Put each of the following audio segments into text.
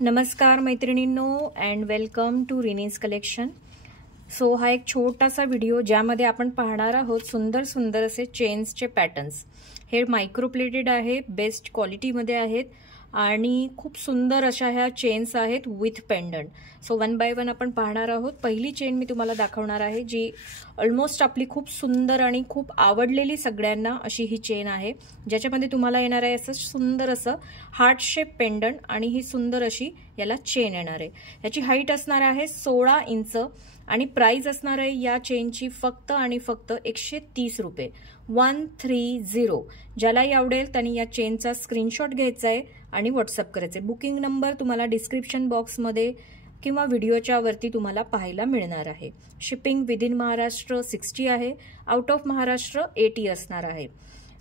नमस्कार मैत्रिणींनो and welcome to Rini's collection. So हा एक छोटासा व्हिडिओ ज्यामध्ये आपण पाहणार आहोत सुंदर सुंदर असे चेन्सचे पॅटर्न्स। हे मायक्रोप्लेटेड आहे, बेस्ट क्वालिटीमध्ये आहेत आणि खूप सुंदर अशा ह्या चेन्स आहेत with pendant. So one by one आपण पाहणार आहोत। पहिली चेन मी तुम्हाला दाखवणार आहे जी ऑलमोस्ट आपली खूप सुंदर आणि खूप आवडलेली सगळ्यांना अशी ही चेन आहे, ज्याच्यामध्ये तुम्हाला येणार आहे असं सुंदर असं हार्ट शेप पेंडंट आणि ही सुंदर अशी याला चेन येणार आहे। याची हाईट असणार आहे 16 इंच आणि प्राइस असणार आहे या चेनची फक्त आणि फक्त 130 रुपये 130। ज्यालाही आवडेल त्यांनी या चेनचा स्क्रीनशॉट घ्यायचा आहे आणि व्हॉट्सअप करायचे। बुकिंग नंबर तुम्हाला डिस्क्रिप्शन बॉक्समध्ये किंवा व्हिडिओच्या वरती तुम्हाला पाहायला मिळणार आहे। शिपिंग विद इन महाराष्ट्र 60 आहे, आउट ऑफ महाराष्ट्र 80 असणार आहे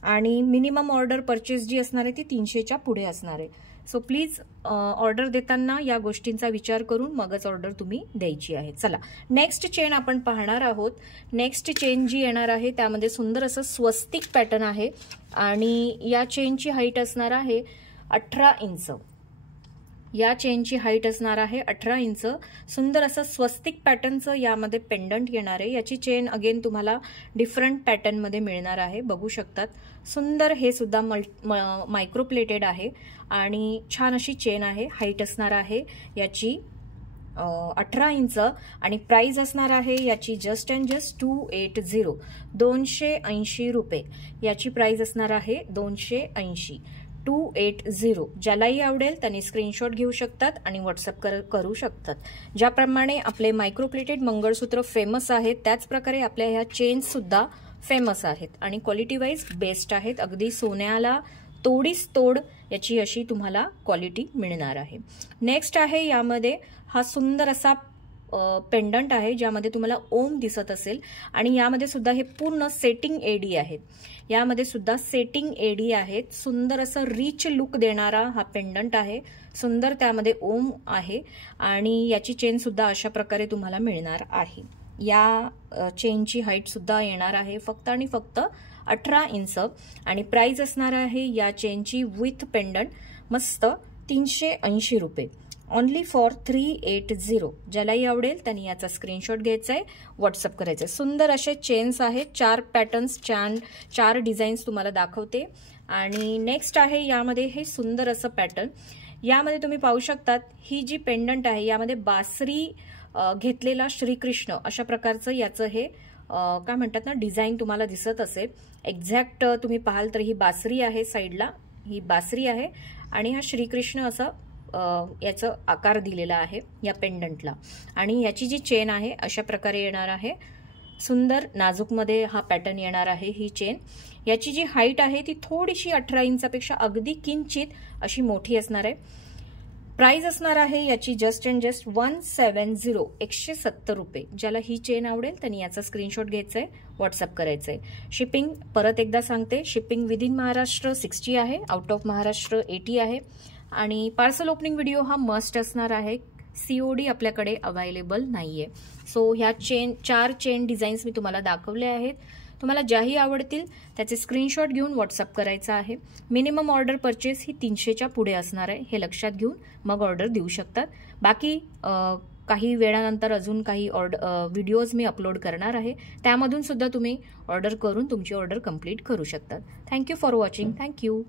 आणि मिनिमम ऑर्डर परचेस जी असणार आहे ती 300च्या पुढे असणार आहे। सो प्लीज ऑर्डर देताना या गोष्टींचा विचार करून मगच ऑर्डर तुम्ही द्यायची आहे। चला नेक्स्ट चेन आपण पाहणार आहोत। नेक्स्ट चेन जी येणार आहे त्यामध्ये सुंदर असं स्वस्तिक पॅटर्न आहे आणि या चेनची हाईट असणार आहे 18 इंच। या चेनची हाईट असणार आहे 18 इंच। सुंदर असं स्वस्तिक पॅटर्नचं यामध्ये पेंडंट येणार आहे। याची चेन अगेन तुम्हाला डिफरंट पॅटर्न मध्ये मिळणार आहे, बघू शकतात। सुंदर हे सुद्धा मायक्रोप्लेटेड आहे आणि छान अशी चेन आहे। हाईट असणार आहे याची 18 इंच आणि प्राइस असणार आहे याची जस्ट अँड जस्ट 280 280 रुपये। याची प्राइस असणार आहे 280 280। ज्यालाही आवडेल त्यांनी स्क्रीनशॉट घेऊ शकतात आणि व्हॉट्सअप करू शकतात। ज्याप्रमाणे आपले मायक्रोप्लेटेड मंगळसूत्र फेमस आहेत त्याच प्रकारे आपल्या ह्या चेन्स सुद्धा फेमस आहेत आणि क्वालिटी वाईज बेस्ट आहेत। अगदी सोन्याला तोडीस तोड याची अशी तुम्हाला क्वालिटी मिळणार आहे। नेक्स्ट आहे यामध्ये हा सुंदर असा पेंडंट आहे ज्यामध्ये तुम्हाला ओम दिसत असेल आणि यामध्ये सुद्धा हे पूर्ण सेटिंग एडी आहेत। यामध्ये सुद्धा सेटिंग एडी आहेत। सुंदर असं रिच लुक देणारा हा पेंडंट आहे। सुंदर त्यामध्ये ओम आहे आणि याची चेन सुद्धा अशा प्रकारे तुम्हाला मिळणार आहे। या चेनची हाईट सुद्धा येणार आहे फक्त आणि फक्त 18 इंच आणि प्राइस असणार आहे या चेनची विथ पेंडंट मस्त 380 रुपये ओनली फॉर 380। ज्यालाही आवडेल त्यांनी याचा स्क्रीनशॉट घ्यायचा आहे, व्हॉट्सअप करायचं आहे। सुंदर असे चेन्स आहेत, 4 पॅटर्न्स 4 डिझाईन्स तुम्हाला दाखवते आणि नेक्स्ट आहे यामध्ये हे सुंदर असं पॅटर्न। यामध्ये तुम्ही पाहू शकतात ही जी पेंडंट आहे यामध्ये बासरी घेतलेला श्रीकृष्ण अशा प्रकारचं याचं हे काय म्हणतात ना डिझाईन तुम्हाला दिसत असेल। एक्झॅक्ट तुम्ही पाहाल तर ही बासरी आहे, साईडला ही बासरी आहे आणि हा श्रीकृष्ण असा याचा आकार दिलेला आहे या पेंडंटला आणि याची जी चेन आहे अशा प्रकारे येणार आहे। सुंदर नाजूक मध्ये हा पॅटर्न येणार आहे ही चेन। याची जी हाईट आहे ती थोडीशी 18 इंचापेक्षा अगदी किंचित अशी मोठी असणार आहे। प्राइस असणार आहे याची जस्ट अँड जस्ट 170 170 रुपये। ज्याला ही चेन आवडेल त्यांनी याचा स्क्रीनशॉट घ्यायचा आहे, व्हॉट्सअप करायचं आहे। शिपिंग परत एकदा सांगते, शिपिंग विद इन महाराष्ट्र 60 आहे, आउट ऑफ महाराष्ट्र 80 आहे आणि पार्सल ओपनिंग व्हिडिओ हा मस्ट असणार आहे। COD आपल्याकडे अवेलेबल नाहीये। सो ह्या 4 चेन डिझाईन्स मी तुम्हाला दाखवले आहेत। तुम्हाला ज्याही आवडतील त्याचे स्क्रीनशॉट घेऊन व्हॉट्सअप करायचा आहे। मिनिमम ऑर्डर परचेस ही 300च्या पुढे असणार आहे, हे लक्षात घेऊन मग ऑर्डर देऊ शकतात। बाकी काही वेळानंतर अजून काही व्हिडिओज मी अपलोड करणार आहे, त्यामधून सुद्धा तुम्ही ऑर्डर करून तुमची ऑर्डर कंप्लीट करू शकतात। Thank you for watching. थँक्यू।